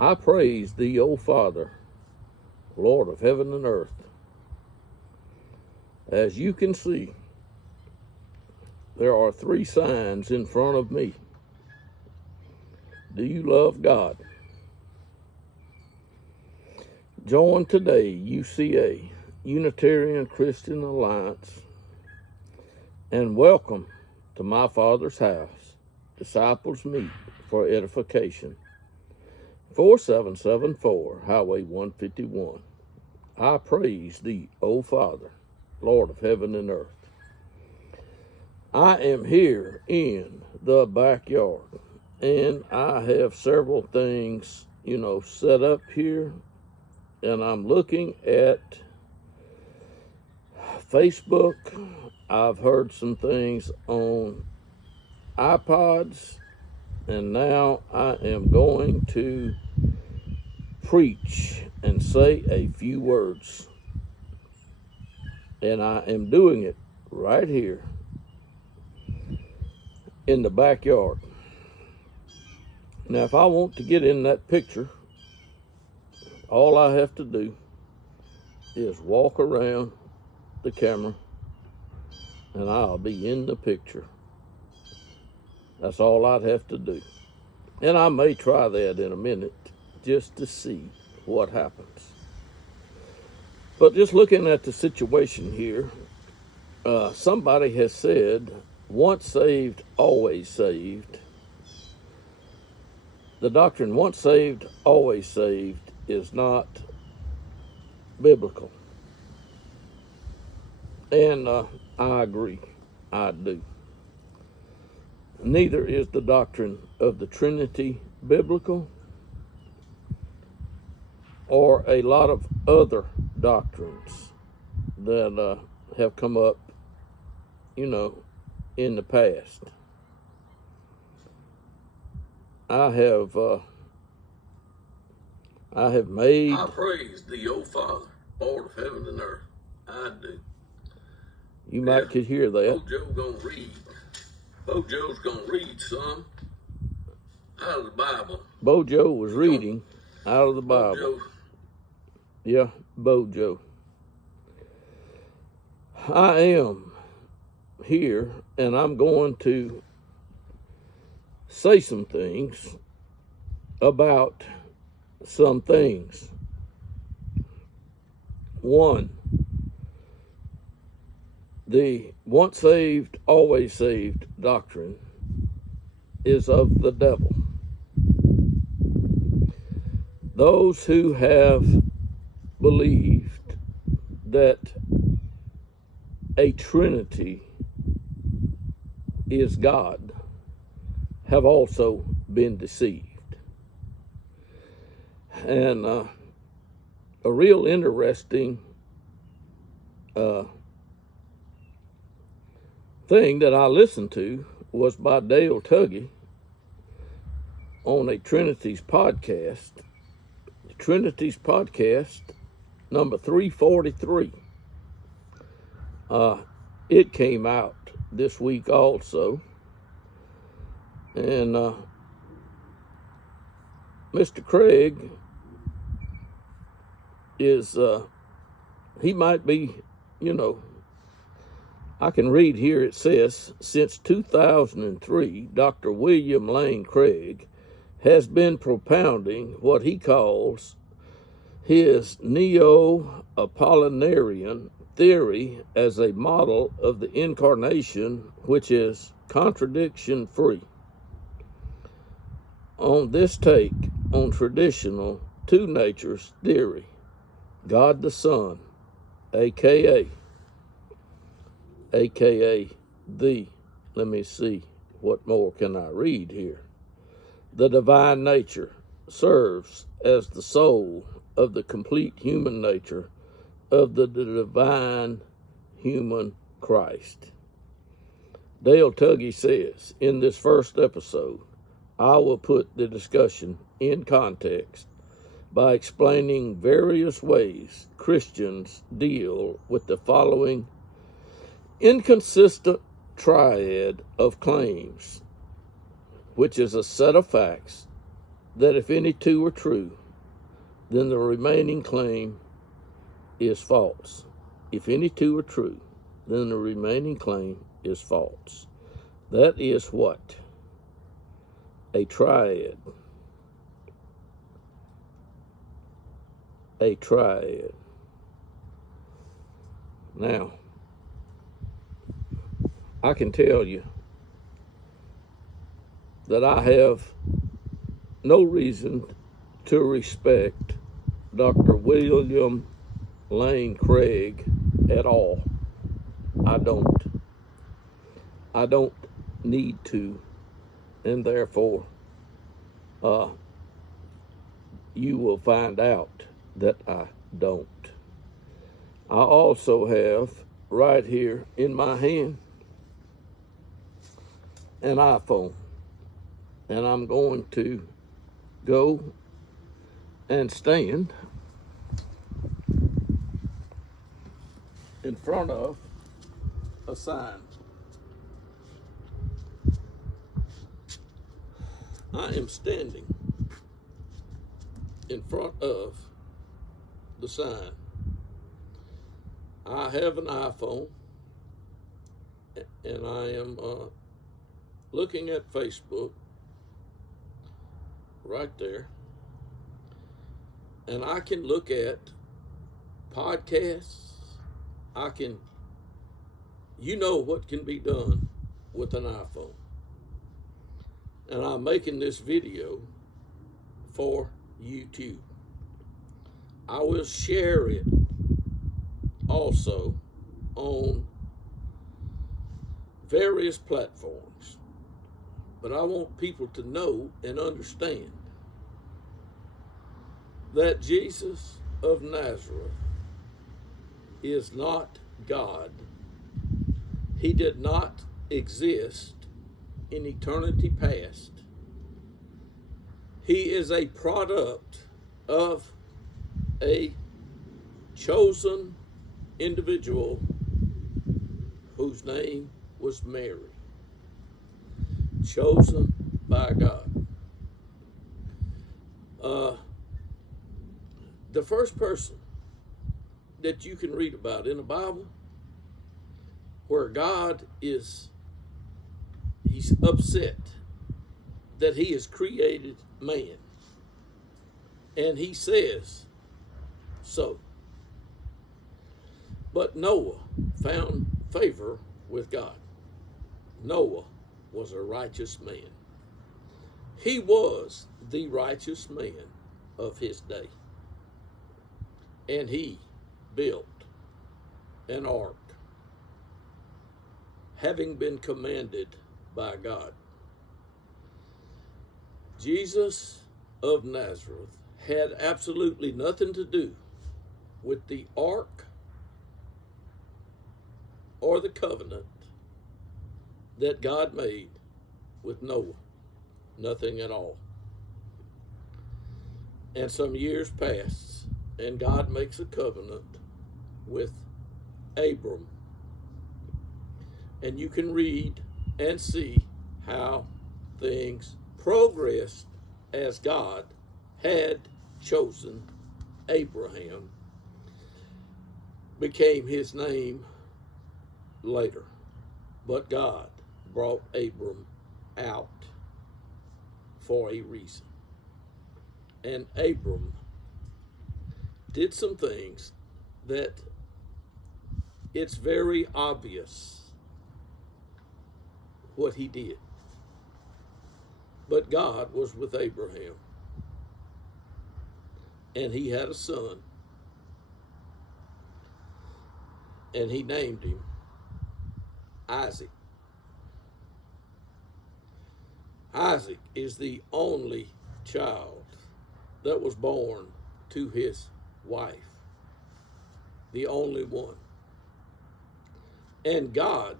I praise thee, O Father, Lord of heaven and earth. As you can see, there are 3 signs in front of me. Do you love God? Join today, UCA, Unitarian Christian Alliance, and welcome to my Father's house. Disciples meet for edification. 4774 Highway 151. I praise thee, O Father, Lord of heaven and earth. I am here in the backyard, and I have several things, set up here, and I'm looking at Facebook. I've heard some things on iPods, and now I am going to preach and say a few words. And I am doing it right here in the backyard. Now, if I want to get in that picture, all I have to do is walk around the camera and I'll be in the picture. That's all I'd have to do. And I may try that in a minute just to see what happens. But just looking at the situation here, somebody has said, once saved, always saved. The doctrine, once saved, always saved, is not biblical. And I agree. I do. Neither is the doctrine of the Trinity biblical, or a lot of other doctrines that have come up, in the past. I have made... I praise thee, O Father, Lord of heaven and earth. I do. You might could hear that. Bojo's gonna read. Bojo's gonna read some out of the Bible. Bojo was reading out of the Bible. Bojo. Yeah, Bojo. I am here, and I'm going to say some things about some things. One, the once saved, always saved doctrine is of the devil. Those who have believed that a Trinity is God have also been deceived. And a real interesting thing that I listened to was by Dale Tuggy on a Trinity's podcast. Trinity's podcast number 343. It came out this week also. And Mr. Craig is, he might be, I can read here, it says, since 2003, Dr. William Lane Craig has been propounding what he calls his Neo-Apollinarian theory as a model of the incarnation, which is contradiction-free. On this take on traditional two natures theory, God the Son, aka the, let me see, what more can I read here? The divine nature serves as the soul of the complete human nature of the divine human Christ. Dale Tuggy says, in this first episode, I will put the discussion in context by explaining various ways Christians deal with the following inconsistent triad of claims, which is a set of facts that if any two are true, then the remaining claim is false. If any two are true, then the remaining claim is false. That is what? A triad. A triad. Now, I can tell you that I have no reason to respect Dr. William Lane Craig at all. I don't. I don't need to, and therefore, you will find out that I don't. I also have right here in my hand an iPhone, and I'm going to go and stand in front of a sign. I am standing in front of the sign. I have an iPhone, and I am looking at Facebook right there, and I can look at podcasts. I can, you know what can be done with an iPhone. And I'm making this video for YouTube. I will share it also on various platforms. But I want people to know and understand that Jesus of Nazareth is not God. He did not exist in eternity past. He is a product of a chosen individual whose name was Mary, chosen by God. The first person that you can read about in the Bible where God he's upset that he has created man, and he says so. But Noah found favor with God. Noah was a righteous man. He was the righteous man of his day. And he built an ark, having been commanded by God. Jesus of Nazareth had absolutely nothing to do with the ark or the covenant that God made with Noah. Nothing at all. And some years pass, and God makes a covenant with Abram. And you can read and see how things progressed as God had chosen Abraham, became his name later. But God brought Abram out for a reason. And Abram did some things that it's very obvious what he did. But God was with Abraham, and he had a son, and he named him Isaac. Isaac is the only child that was born to his wife, the only one. And God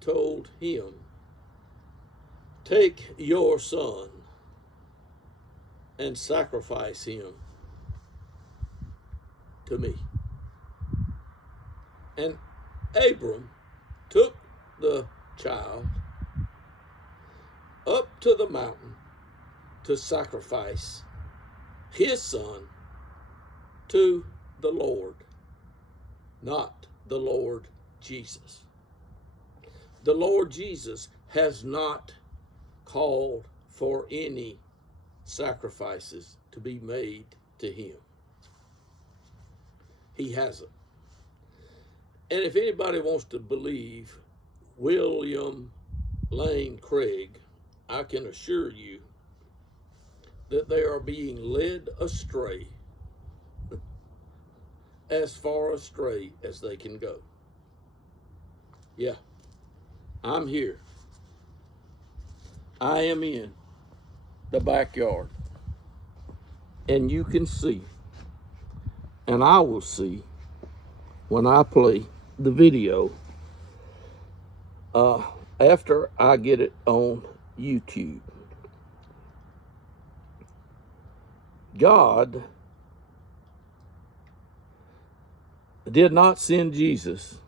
told him, take your son and sacrifice him to me. And Abram took the child up to the mountain to sacrifice his son to the Lord, not the Lord Jesus. The Lord Jesus has not called for any sacrifices to be made to him. He hasn't. And if anybody wants to believe William Lane Craig, I can assure you that they are being led astray, as far astray as they can go. Yeah, I'm here. I am in the backyard, and you can see, and I will see when I play the video after I get it on YouTube. God did not send Jesus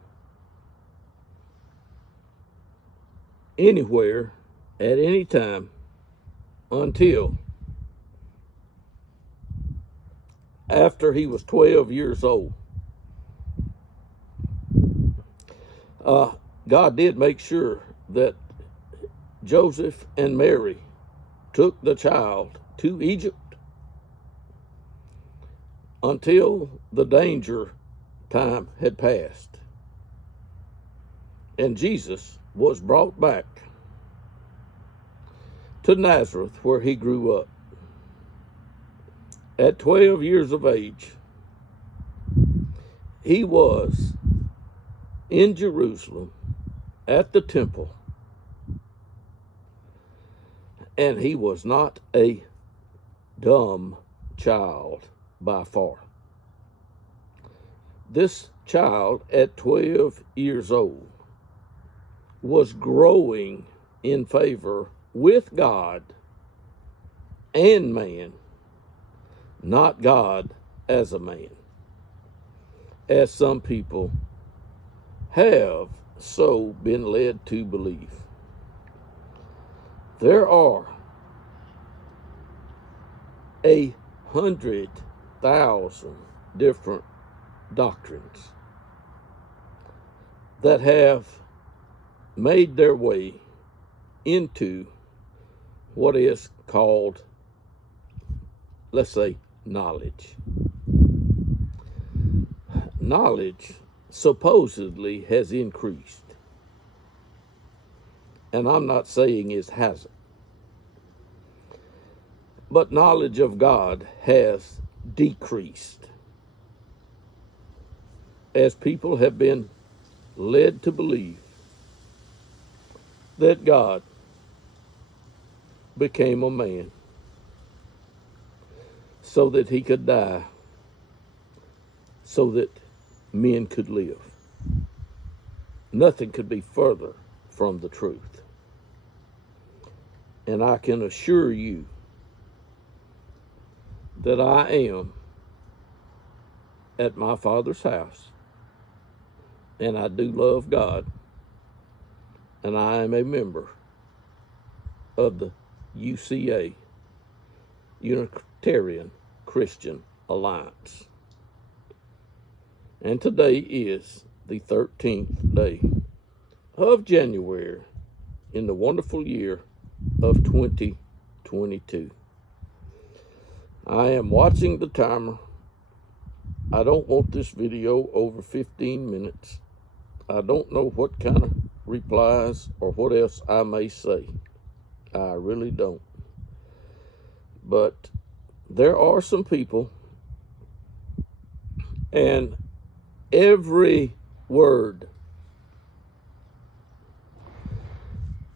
anywhere at any time until after he was 12 years old. God did make sure that Joseph and Mary took the child to Egypt until the danger time had passed, and Jesus was brought back to Nazareth, where he grew up. At 12 years of age, he was in Jerusalem at the temple, and he was not a dumb child by far. This child at 12 years old was growing in favor with God and man, not God as a man, as some people have so been led to believe. There are 100,000 different doctrines that have made their way into what is called, let's say, knowledge. Knowledge supposedly has increased, and I'm not saying it hasn't, but knowledge of God has decreased as people have been led to believe that God became a man so that he could die, so that men could live. Nothing could be further from the truth. And I can assure you that I am at my Father's house, and I do love God, and I am a member of the UCA, Unitarian Christian Alliance. And today is the 13th day of January in the wonderful year of 2022. I am watching the timer. I don't want this video over 15 minutes. I don't know what kind of replies or what else I may say. I really don't. But there are some people, and every word.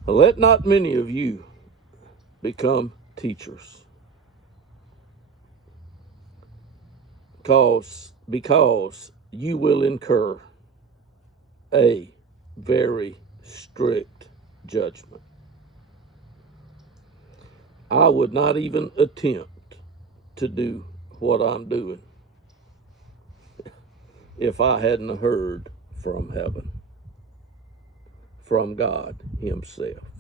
Let not many of you become teachers, because you will incur a very strict judgment. I would not even attempt to do what I'm doing if I hadn't heard from heaven, from God himself.